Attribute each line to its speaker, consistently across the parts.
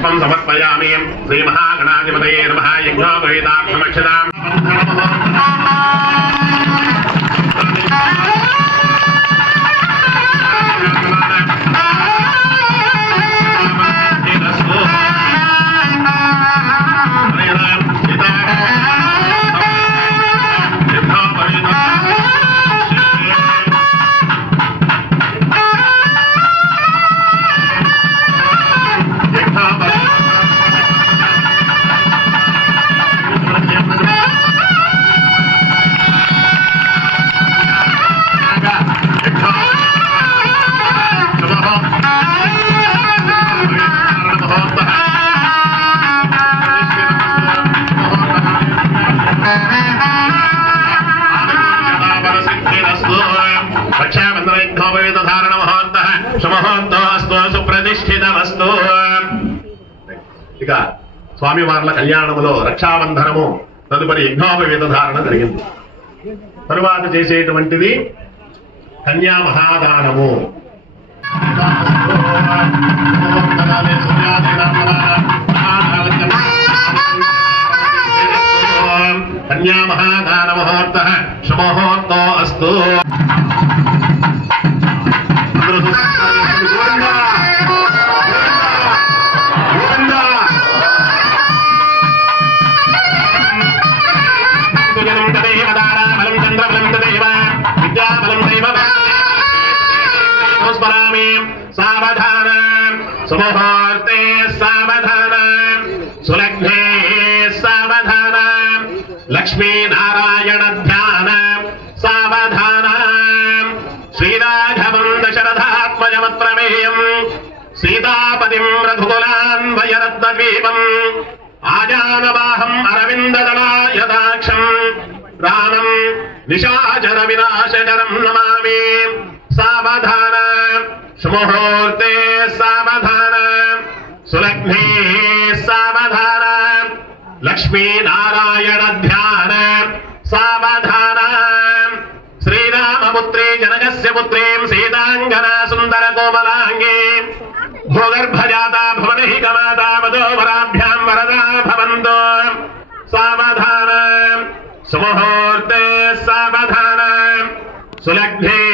Speaker 1: पुष्पम् समर्पयामि श्रीमहागणाधिपतये नमः। यज्ञोपवेदार्थमक्षताम् సుప్రతిష్ఠితమస్తు ఇక స్వామివార్ల కళ్యాణములో రక్షాబంధనము తదుపరి యజ్ఞోపవేద ధారణ జరిగింది. తరువాత చేసేటువంటిది కన్యా మహాదానము. कन्यामः दानमुहूर्तः शुभमुहूर्तो अस्तु सावधान। सुमुहूर्ते सा लक्ष्मी नारायण ध्यान, सावधान। श्रीराघवम् दशरथात्मजमप्रमेयम् सीतापतिम् रघुकुलान्वयरत्नद्वीपम् आजानवाहम् अरविन्ददलायताक्षम् रामम् निशाचर विनाशचरम् नमामि। सावधान। सुमुहूर्ते सावधान। सुलग्ने सावधान। लक्ष्मी नारायण ध्यान सावधान। श्रीरामपुत्री, जनकस्य पुत्रीं सुंदर कोमलांगी भूगर्भ भूगर्भजाता भवन ही गमाता वधोभराभ्यां वरदा भवन्तु। सावधान। सुमुहूर्ते सावधान। सुलग्ने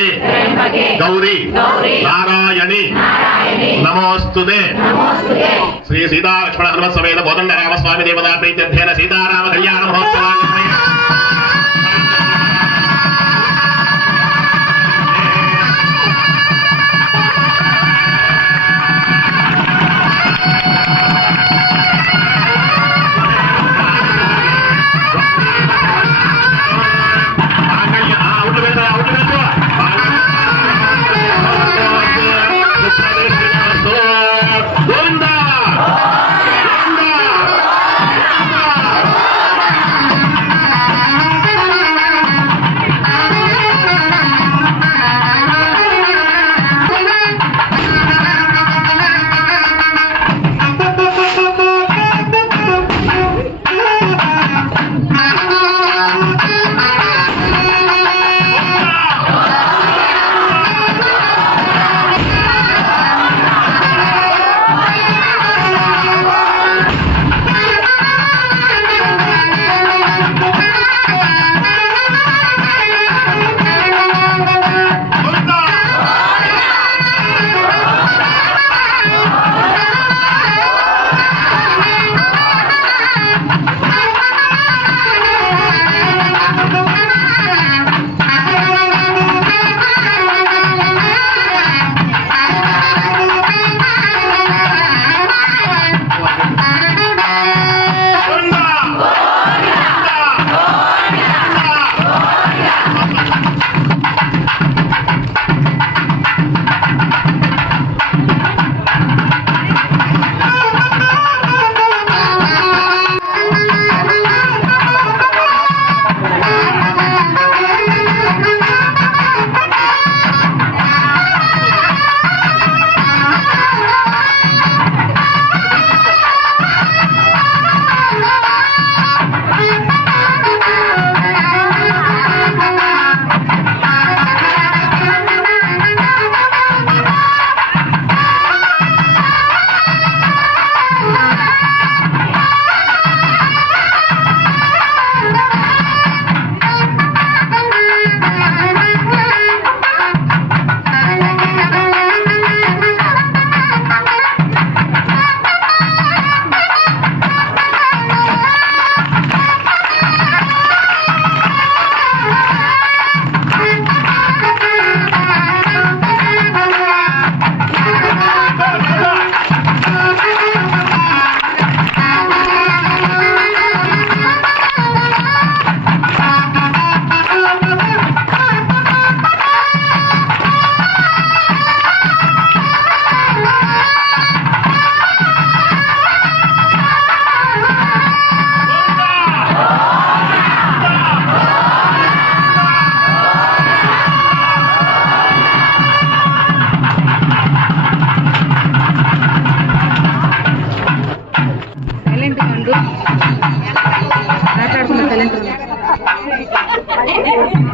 Speaker 1: త్రయంబకే గౌరీ. నారాయణి. నమోస్తుతే. శ్రీ సీతాలక్ష్మణ హనుమత్ సమేత బోధండ రామస్వామి దేవతా ప్రీత్యర్థేన సీతారామ కళ్యాణ మహోత్సవాన్ని